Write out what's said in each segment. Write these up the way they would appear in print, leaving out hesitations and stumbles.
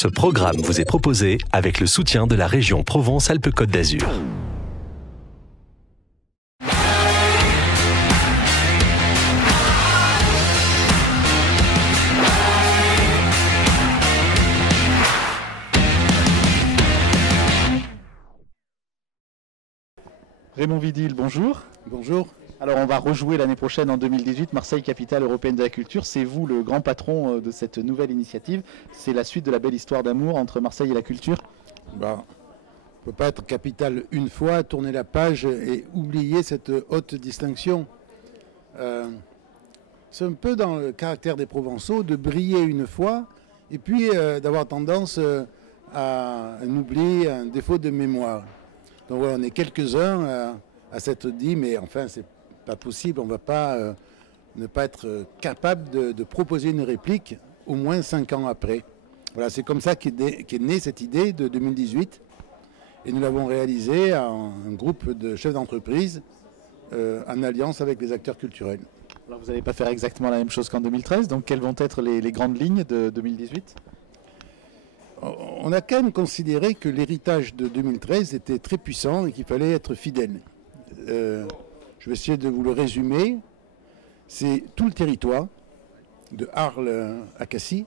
Ce programme vous est proposé avec le soutien de la région Provence-Alpes-Côte d'Azur. Raymond Vidil, bonjour. Bonjour. Alors on va rejouer l'année prochaine en 2018, Marseille, capitale européenne de la culture. C'est vous le grand patron de cette nouvelle initiative. C'est la suite de la belle histoire d'amour entre Marseille et la culture. On ne peut pas être capitale une fois, tourner la page et oublier cette haute distinction. C'est un peu dans le caractère des Provençaux de briller une fois et puis d'avoir tendance à un oubli, un défaut de mémoire. Donc voilà, on est quelques-uns à s'être dit, mais enfin c'est pas possible, on ne va pas ne pas être capable de proposer une réplique au moins 5 ans après. Voilà, c'est comme ça qu'est née cette idée de 2018 et nous l'avons réalisée en un groupe de chefs d'entreprise en alliance avec les acteurs culturels. Alors vous n'allez pas faire exactement la même chose qu'en 2013, donc quelles vont être les grandes lignes de 2018 ? On a quand même considéré que l'héritage de 2013 était très puissant et qu'il fallait être fidèle. Je vais essayer de vous le résumer. C'est tout le territoire, de Arles à Cassis,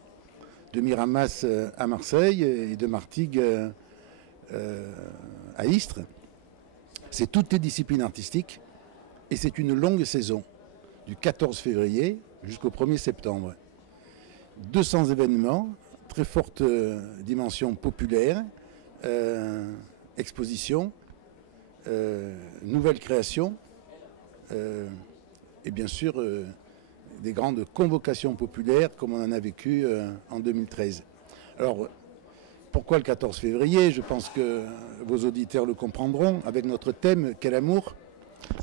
de Miramas à Marseille et de Martigues à Istres. C'est toutes les disciplines artistiques et c'est une longue saison, du 14 février jusqu'au 1er septembre. 200 événements, très forte dimension populaire, expositions, nouvelles créations et bien sûr des grandes convocations populaires comme on en a vécu en 2013. Alors pourquoi le 14 février? Je pense que vos auditeurs le comprendront avec notre thème « Quel amour ?»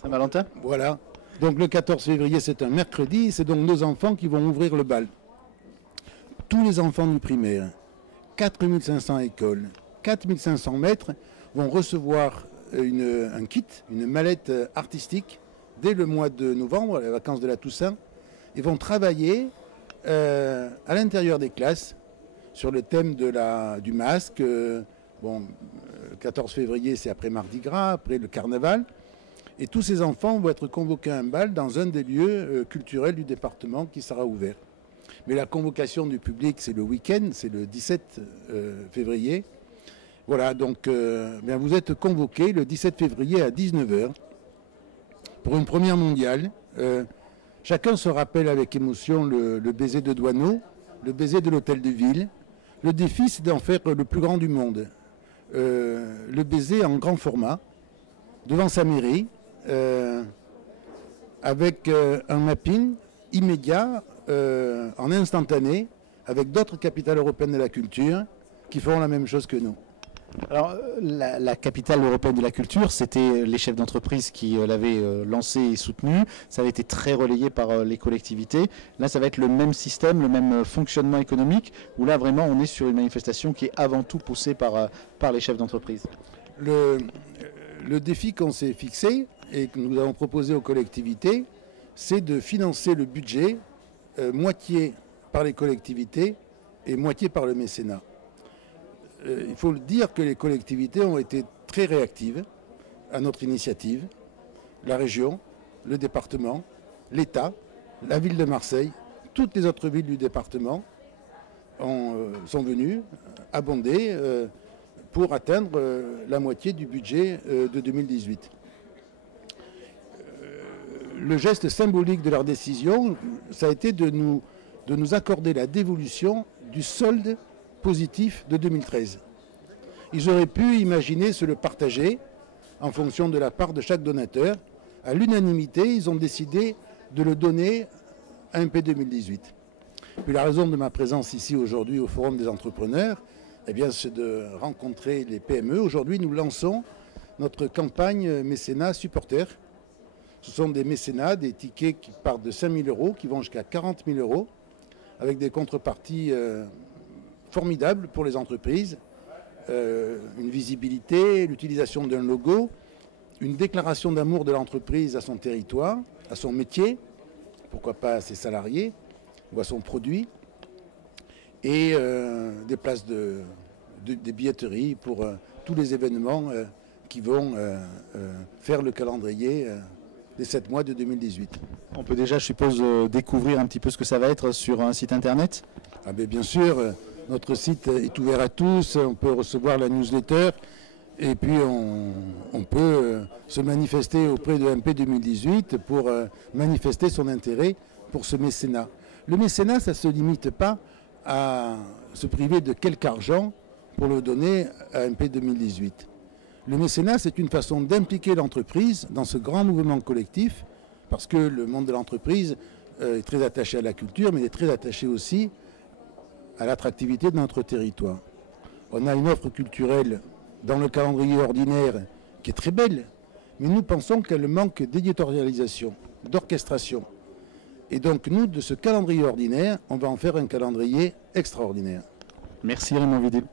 Saint-Valentin. Voilà. Donc le 14 février c'est un mercredi, c'est donc nos enfants qui vont ouvrir le bal. Tous les enfants du primaire, 4500 écoles, 4500 maîtres vont recevoir un kit, une mallette artistique dès le mois de novembre, les vacances de la Toussaint, et vont travailler à l'intérieur des classes sur le thème du masque. Le 14 février, c'est après Mardi Gras, après le carnaval. Et tous ces enfants vont être convoqués à un bal dans un des lieux culturels du département qui sera ouvert. Mais la convocation du public, c'est le week-end, c'est le 17 février. Voilà, donc vous êtes convoqués le 17 février à 19h pour une première mondiale. Chacun se rappelle avec émotion le baiser de Douaneau, le baiser de l'hôtel de ville. Le défi, c'est d'en faire le plus grand du monde. Le baiser en grand format, devant sa mairie, avec un mapping immédiat, en instantané, avec d'autres capitales européennes de la culture qui feront la même chose que nous. Alors, la capitale européenne de la culture, c'était les chefs d'entreprise qui l'avaient lancé et soutenu. Ça avait été très relayé par les collectivités. Là, ça va être le même système, le même fonctionnement économique, où là, vraiment, on est sur une manifestation qui est avant tout poussée par les chefs d'entreprise. Le défi qu'on s'est fixé et que nous avons proposé aux collectivités, c'est de financer le budget moitié par les collectivités et moitié par le mécénat. Il faut le dire que les collectivités ont été très réactives à notre initiative. La région, le département, l'État, la ville de Marseille, toutes les autres villes du département sont venues abonder pour atteindre la moitié du budget de 2018. Le geste symbolique de leur décision, ça a été de nous accorder la dévolution du solde positif de 2013. Ils auraient pu imaginer se le partager en fonction de la part de chaque donateur. À l'unanimité, ils ont décidé de le donner à MP 2018. Puis la raison de ma présence ici aujourd'hui au Forum des entrepreneurs, c'est de rencontrer les PME. Aujourd'hui, nous lançons notre campagne mécénat supporter. Ce sont des mécénats, des tickets qui partent de 5 000 €, qui vont jusqu'à 40 000 €, avec des contreparties formidables pour les entreprises, une visibilité, l'utilisation d'un logo, une déclaration d'amour de l'entreprise à son territoire, à son métier, pourquoi pas à ses salariés ou à son produit, et des places des billetteries pour tous les événements qui vont faire le calendrier des 7 mois de 2018. On peut déjà, je suppose, découvrir un petit peu ce que ça va être sur un site internet. Ah ben bien sûr, notre site est ouvert à tous, on peut recevoir la newsletter et puis on peut se manifester auprès de MP 2018 pour manifester son intérêt pour ce mécénat. Le mécénat, ça ne se limite pas à se priver de quelque argent pour le donner à MP 2018. Le mécénat, c'est une façon d'impliquer l'entreprise dans ce grand mouvement collectif, parce que le monde de l'entreprise est très attaché à la culture, mais il est très attaché aussi à l'attractivité de notre territoire. On a une offre culturelle dans le calendrier ordinaire qui est très belle, mais nous pensons qu'elle manque d'éditorialisation, d'orchestration. Et donc nous, de ce calendrier ordinaire, on va en faire un calendrier extraordinaire. Merci Raymond Vidil.